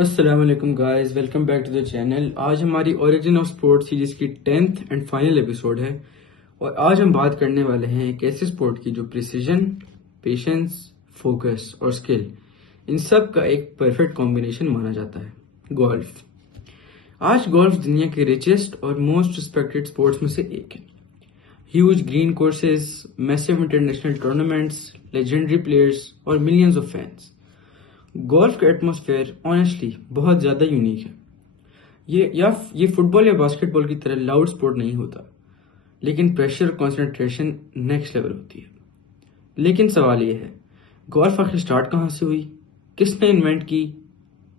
अस्सलाम वालेकुम guys, welcome back to the channel. आज हमारी ओरिजिन ऑफ स्पोर्ट सीरीज की 10th एंड फाइनल एपिसोड है और आज हम बात करने वाले हैं एक ऐसे स्पोर्ट की जो प्रिसीजन, पेशेंस, फोकस और स्किल इन सब का एक परफेक्ट कॉम्बिनेशन माना जाता है, गोल्फ। आज गोल्फ दुनिया के रिचेस्ट और मोस्ट रिस्पेक्टेड स्पोर्ट्स में से एक है। Huge green courses, massive international tournaments, legendary players और मिलियंस ऑफ फैंस। गोल्फ का एटमॉस्फेयर ऑनेस्टली बहुत ज्यादा यूनिक है। ये फुटबॉल या बास्केटबॉल की तरह लाउड स्पोर्ट नहीं होता, लेकिन प्रेशर और कंसंट्रेशन नेक्स्ट लेवल होती है। लेकिन सवाल ये है, गोल्फ आखिर स्टार्ट कहाँ से हुई, किसने इन्वेंट की,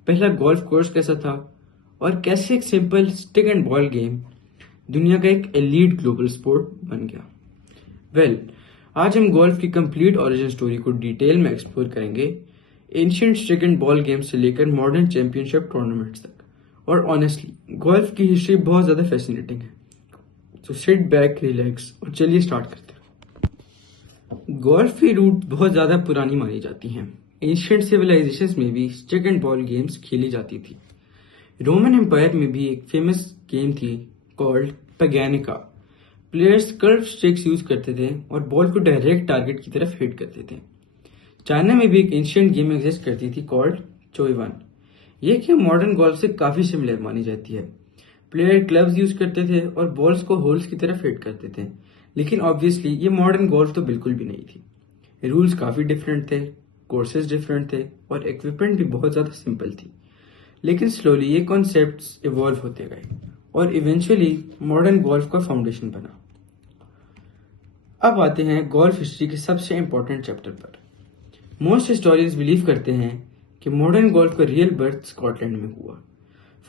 पहला गोल्फ कोर्स कैसा था और कैसे एक simple stick and ball game दुनिया का एक एलीट ग्लोबल स्पोर्ट बन गया। वेल, आज हम गोल्फ की कंप्लीट ओरिजिन स्टोरी को डिटेल में एक्सप्लोर करेंगे, ancient stick and ball game से लेकर मॉडर्न चैंपियनशिप टूर्नामेंट्स तक। और ऑनेस्टली गोल्फ की हिस्ट्री बहुत ज्यादा फैसिनेटिंग है। तो सिट बैक, रिलैक्स और चलिए स्टार्ट करते हैं। गोल्फ की रूट बहुत ज्यादा पुरानी मानी जाती हैं। एंशिएंट सिविलाइजेशंस में भी स्टिक एंड बॉल गेम्स खेली जाती थी। रोमन एम्पायर में भी एक फेमस गेम थी called paganica. Players curve sticks use करते थे और बॉल को डायरेक्ट टारगेट की तरफ हिट करते थे। चाइना में भी एक एंशिएंट गेम एग्जिस्ट करती थी कॉल्ड चोईवन। यह गेम मॉडर्न गोल्फ से काफी सिमिलर मानी जाती है। प्लेयर क्लब्स यूज करते थे और बॉल्स को होल्स की तरफ हिट करते थे, लेकिन ऑब्वियसली ये मॉडर्न गोल्फ तो बिल्कुल भी नहीं थी। रूल्स काफी डिफरेंट थे, कोर्सेज डिफरेंट थे और इक्विपमेंट भी बहुत ज्यादा सिंपल थी। लेकिन स्लोली ये कॉन्सेप्ट्स इवॉल्व होते गए और इवेंचुअली मॉडर्न गोल्फ का फाउंडेशन बना। अब आते हैं गोल्फ हिस्ट्री के सबसे इंपॉर्टेंट चैप्टर पर। मोस्ट हिस्टोरियंस बिलीव करते हैं कि मॉडर्न गोल्फ का रियल बर्थ स्कॉटलैंड में हुआ।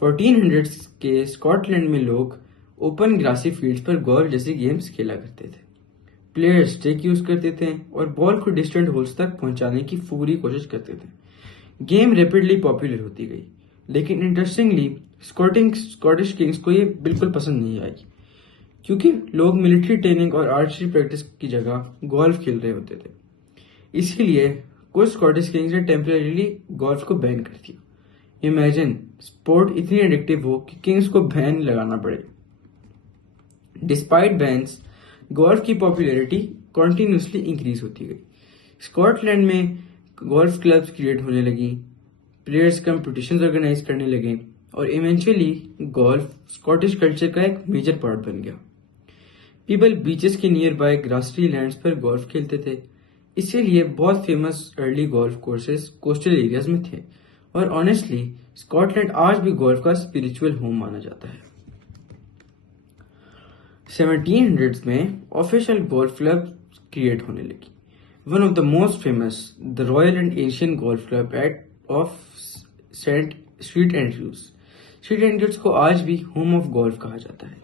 1400s के स्कॉटलैंड में लोग ओपन ग्रासी फील्ड्स पर गोल्फ जैसे गेम्स खेला करते थे। प्लेयर्स स्टिक यूज करते थे और बॉल को डिस्टेंट होल्स तक पहुंचाने की पूरी कोशिश करते थे। गेम रैपिडली पॉपुलर होती गई, लेकिन इंटरेस्टिंगली स्कॉटिश किंग्स को ये बिल्कुल पसंद नहीं आई, क्योंकि लोग मिलिट्री ट्रेनिंग और आर्चरी प्रैक्टिस की जगह गोल्फ खेल रहे होते थे। इसीलिए कुछ स्कॉटिश किंग्स ने टेम्परेरीली गोल्फ को बैन कर दिया। इमेजिन स्पोर्ट इतनी एडिक्टिव हो कि किंग्स को बैन लगाना पड़े। डिस्पाइट बैन्स, गोल्फ की पॉपुलैरिटी कॉन्टिन्यूसली इंक्रीज होती गई। स्कॉटलैंड में गोल्फ क्लब्स क्रिएट होने लगी, प्लेयर्स कंपटीशंस ऑर्गेनाइज करने लगे और इवेंचुअली गोल्फ स्कॉटिश कल्चर का एक मेजर पार्ट बन गया। पीपल बीचेस के नियर बाय ग्रासरी लैंड्स पर गोल्फ खेलते थे। इसीलिए बहुत famous early golf courses coastal areas में थे और ऑनेस्टली स्कॉटलैंड आज भी गोल्फ का स्पिरिचुअल होम माना जाता है। 1700s में ऑफिशियल गोल्फ क्लब क्रिएट होने लगी। One of the most famous, the Royal and Asian Golf Club at of Saint street Andrews. Street Andrews को आज भी होम ऑफ गोल्फ कहा जाता है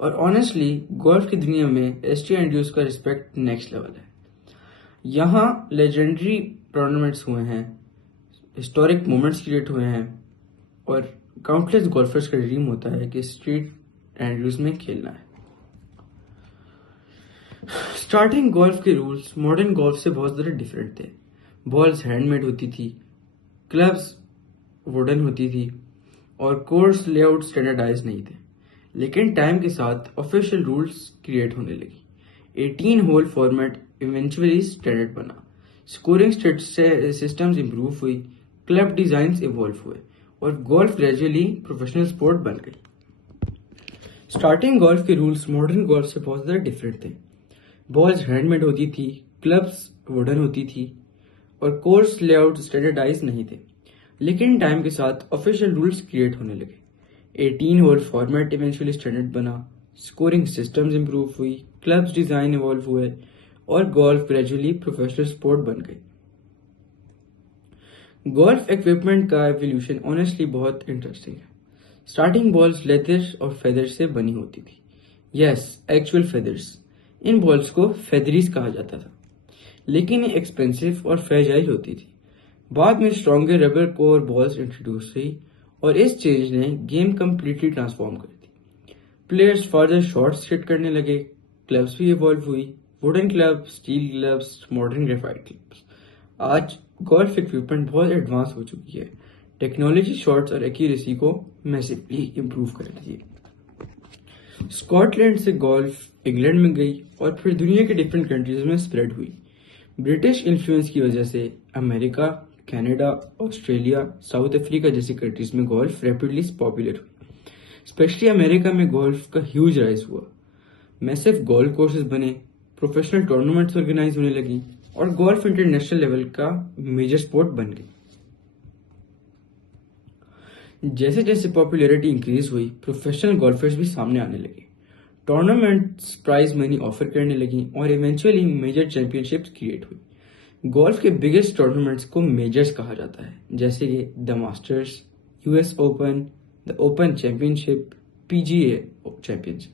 और ऑनेस्टली गोल्फ की दुनिया में एसटी एंड्रयूज का रिस्पेक्ट नेक्स्ट लेवल है। यहाँ लेजेंडरी टूर्नामेंट्स हुए हैं, हिस्टोरिक मोमेंट्स क्रिएट हुए हैं और काउंटलेस गोल्फर्स का ड्रीम होता है कि स्ट्रीट एंड्रयूज में खेलना है। स्टार्टिंग गोल्फ के रूल्स मॉडर्न गोल्फ से बहुत ज्यादा डिफरेंट थे। बॉल्स हैंडमेड होती थी, क्लब्स वुडन होती थी और कोर्स लेआउट स्टैंडर्डाइज नहीं थे। लेकिन टाइम के साथ ऑफिशियल रूल्स क्रिएट होने लगी। 18 होल फॉर्मेट इवेंचुअली स्टैंडर्ड बना, स्कोरिंग सिस्टम्स इंप्रूव हुई, क्लब डिजाइन इवॉल्व हुए और गोल्फ ग्रेजुअली प्रोफेशनल स्पोर्ट बन गई। स्टार्टिंग गोल्फ के रूल्स मॉडर्न गोल्फ से बहुत ज्यादा डिफरेंट थे। बॉल्स हैंडमेड होती थी, क्लब्स वुडन होती थी और कोर्स लेआउट स्टैंडर्डाइज नहीं थे। लेकिन टाइम के साथ ऑफिशियल रूल्स क्रिएट होने लगे। 18 होल फॉर्मेट इवेंचुअली स्टैंडर्ड बना, स्कोरिंग सिस्टम्स इंप्रूव हुई, क्लब्स डिजाइन इवॉल्व हुए और गोल्फ ग्रेजुअली प्रोफेशनल स्पोर्ट बन गई। गोल्फ इक्विपमेंट का एवोल्यूशन ऑनेस्टली बहुत इंटरेस्टिंग है। स्टार्टिंग बॉल्स लेदर और फेदर्स से बनी होती थी। Yes, actual feathers. इन बॉल्स को फेदरीज कहा जाता था, लेकिन ये एक्सपेंसिव और फ्रेजाइल होती थी। बाद में stronger rubber core balls introduce हुई और इस चेंज ने गेम कंप्लीटली ट्रांसफॉर्म कर दी। प्लेयर्स फर्दर शॉट्स हिट करने लगे, क्लब्स भी इवॉल्व हुई, wooden club, steel gloves, modern graphite clubs. आज गोल्फ इक्विपमेंट बहुत एडवांस हो चुकी है। टेक्नोलॉजी शॉट्स और एक्यूरेसी को मैसिवली इम्प्रूव कर रही है। स्कॉटलैंड से गोल्फ इंग्लैंड में गई और फिर दुनिया के डिफरेंट कंट्रीज में स्प्रेड हुई। ब्रिटिश इन्फ्लुएंस की वजह से America, Canada, Australia, south Africa जैसी कंट्रीज में गोल्फ रैपिडली पॉपुलर हुई। स्पेशली अमेरिका में गोल्फ का ह्यूज राइज हुआ। मैसिव गोल्फ कोर्सेज बने, प्रोफेशनल टूर्नामेंट्स ऑर्गेनाइज होने लगी और गोल्फ इंटरनेशनल लेवल का मेजर स्पोर्ट बन गई। जैसे जैसे पॉपुलैरिटी इंक्रीज हुई, प्रोफेशनल गोल्फर्स भी सामने आने लगे। टूर्नामेंट्स प्राइज मनी ऑफर करने लगी और इवेंचुअली मेजर चैंपियनशिप्स क्रिएट हुई। गोल्फ के बिगेस्ट टूर्नामेंट्स को मेजर्स कहा जाता है, जैसे कि the masters, US open, the open championship, PGA championship.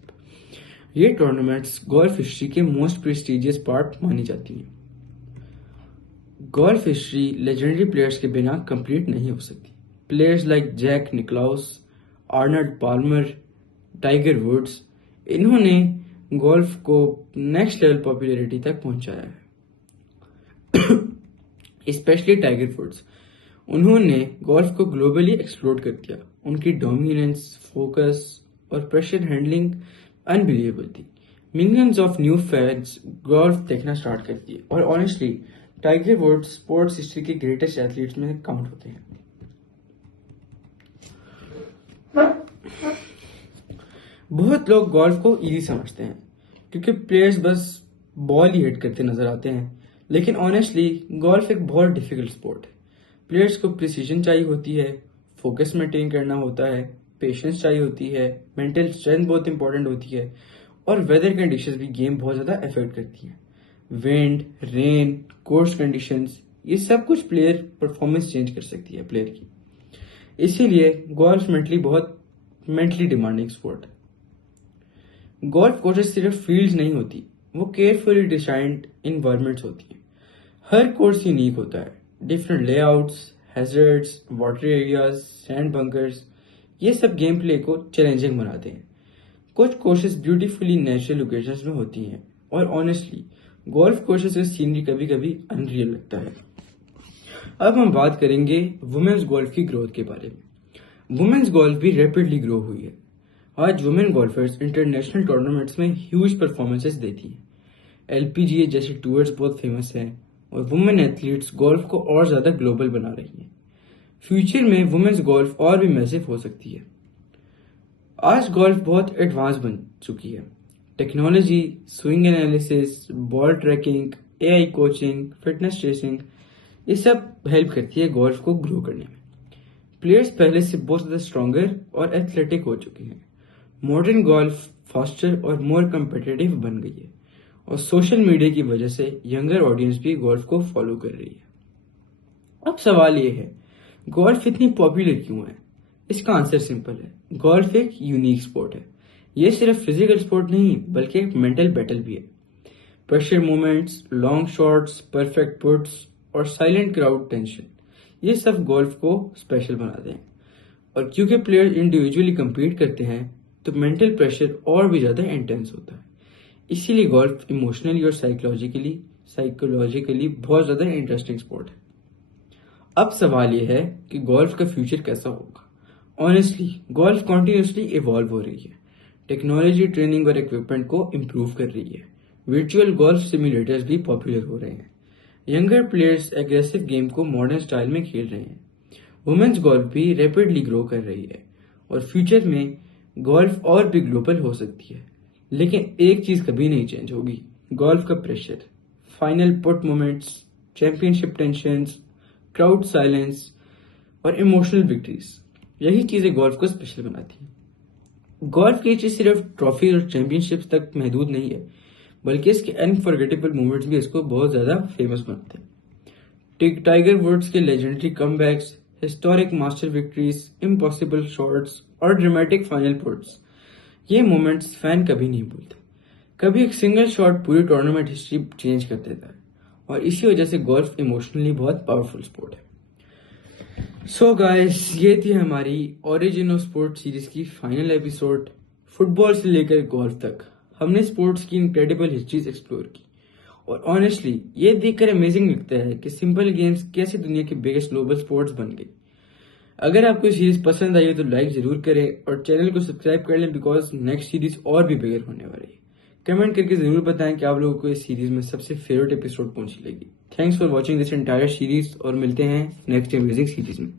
ये टूर्नामेंट्स गोल्फ हिस्ट्री के मोस्ट प्रेस्टिजियस पार्ट मानी जाती हैं। गोल्फ हिस्ट्री लेजेंडरी प्लेयर्स के बिना कंप्लीट नहीं हो सकती। Players like Jack Nicklaus, Arnold Palmer, Tiger Woods, इन्होंने गोल्फ को नेक्स्ट लेवल पॉपुलैरिटी तक पहुंचाया है। स्पेशली टाइगर वुड्स, उन्होंने गोल्फ को ग्लोबली एक्सप्लोर कर दिया। उनकी डोमिनेंस, फोकस और प्रेशर हैंडलिंग अनबिलीवेबल थी। Millions of new fans golf देखना स्टार्ट कर दिए और honestly Tiger Woods sports history के ग्रेटेस्ट एथलीट्स में काउंट होते हैं। बहुत लोग गोल्फ को इजी समझते हैं क्योंकि प्लेयर्स बस बॉल ही हिट करते नजर आते हैं, लेकिन ऑनेस्टली गोल्फ एक बहुत डिफिकल्ट स्पोर्ट है। प्लेयर्स को प्रिसीजन चाहिए होती है, फोकस मेंटेन करना होता है, पेशेंस चाहिए होती है, मेंटल स्ट्रेंथ बहुत इंपॉर्टेंट होती है और वेदर कंडीशंस भी गेम बहुत ज्यादा अफेक्ट करती हैं। विंड, रेन, कोर्स कंडीशंस, ये सब कुछ प्लेयर परफॉर्मेंस चेंज कर सकती है प्लेयर की। इसीलिए गोल्फ मेंटली डिमांडिंग स्पोर्ट है। गोल्फ कोर्सेज सिर्फ फील्ड्स नहीं होती, वो केयरफुली डिजाइंड इन्वायरमेंट्स होती हैं। हर कोर्स यूनिक होता है। Different layouts, hazards, water areas, sand bunkers, ये सब गेम प्ले को चैलेंजिंग बनाते हैं। कुछ कोर्सेज ब्यूटीफुली नेचुरल लोकेशंस में होती हैं और ऑनेस्टली गोल्फ कोर्सेज की सीनरी कभी कभी अनरियल लगता है। अब हम बात करेंगे वुमेन्स गोल्फ की ग्रोथ के बारे में। वुमेन्स गोल्फ भी रैपिडली ग्रो हुई है। आज वुमेन गोल्फर्स इंटरनेशनल टूर्नामेंट्स में ह्यूज परफॉर्मेंसेस देती हैं। एलपीजीए जैसे टूर्स बहुत फेमस हैं और वुमेन एथलीट्स गोल्फ को और ज्यादा ग्लोबल बना रही हैं। फ्यूचर में वुमेन्स गोल्फ और भी मैसिव हो सकती है। आज गोल्फ बहुत एडवांस बन चुकी है। Technology, swing analysis, ball tracking, AI coaching, fitness tracing, ये सब हेल्प करती है गोल्फ को ग्रो करने में। प्लेयर्स पहले से बहुत ज्यादा स्ट्रॉन्गर और एथलेटिक हो चुके हैं। मॉडर्न गोल्फ फास्टर और मोर कम्पिटिटिव बन गई है और सोशल मीडिया की वजह से यंगर ऑडियंस भी गोल्फ को फॉलो कर रही है। अब सवाल ये है, गोल्फ इतनी पॉपुलर क्यों है? इसका आंसर सिंपल है, गोल्फ एक यूनिक स्पोर्ट है। ये सिर्फ फिजिकल स्पोर्ट नहीं बल्कि एक मेंटल बैटल भी है। Pressure movements, long shots, perfect puts और साइलेंट क्राउड टेंशन, ये सब गोल्फ को स्पेशल बनाते हैं। और क्योंकि प्लेयर इंडिविजुअली compete करते हैं तो मेंटल प्रेशर और भी ज्यादा इंटेंस होता है। इसीलिए गोल्फ इमोशनली और साइकोलॉजिकली बहुत ज्यादा इंटरेस्टिंग स्पोर्ट है। अब सवाल यह है कि गोल्फ का फ्यूचर कैसा होगा। ऑनेस्टली गोल्फ कॉन्टिन्यूसली इवॉल्व हो रही है। टेक्नोलॉजी, ट्रेनिंग और इक्विपमेंट को इम्प्रूव कर रही है। वर्चुअल गोल्फ सिमुलेटर्स भी पॉपुलर हो रहे हैं। यंगर प्लेयर्स एग्रेसिव गेम को मॉडर्न स्टाइल में खेल रहे हैं। वुमेन्स गोल्फ भी रैपिडली ग्रो कर रही है और फ्यूचर में गोल्फ और भी ग्लोबल हो सकती है। लेकिन एक चीज कभी नहीं चेंज होगी, गोल्फ का pressure, final put moments, championship tensions, crowd silence और इमोशनल विक्ट्रीज, यही चीजें गोल्फ को स्पेशल बनाती हैं। गोल्फ की चीज सिर्फ ट्रॉफी और चैंपियनशिप्स तक महदूद नहीं है, बल्कि इसके अनफॉरगेटेबल मोमेंट्स भी इसको बहुत ज्यादा फेमस बनाते हैं। टाइगर वुड्स के legendary comebacks, historic master victories, impossible shots और ड्रामेटिक फाइनल पुट्स, ये मोमेंट्स फैन कभी नहीं भूलते। कभी एक सिंगल शॉट पूरी टूर्नामेंट हिस्ट्री चेंज कर देता है और इसी वजह से गोल्फ इमोशनली बहुत पावरफुल स्पोर्ट है। सो गाइस, ये थी हमारी ओरिजिन ऑफ स्पोर्ट सीरीज की फाइनल एपिसोड। फुटबॉल से लेकर गोल्फ तक हमने स्पोर्ट्स की इनक्रेडिबल हिस्ट्रीज एक्सप्लोर की और ऑनेस्टली ये देखकर अमेजिंग लगता है कि सिंपल गेम्स कैसे दुनिया के बिगेस्ट ग्लोबल स्पोर्ट्स बन गई। अगर आपको ये सीरीज पसंद आई हो तो लाइक जरूर करें और चैनल को सब्सक्राइब कर लें, बिकॉज नेक्स्ट सीरीज और भी बिगर होने वाली है। कमेंट करके जरूर बताएं कि आप लोगों को इस सीरीज में सबसे फेवरेट एपिसोड कौन सी लगी। Thanks for watching this entire series और मिलते हैं नेक्स्ट अमेजिंग सीरीज में।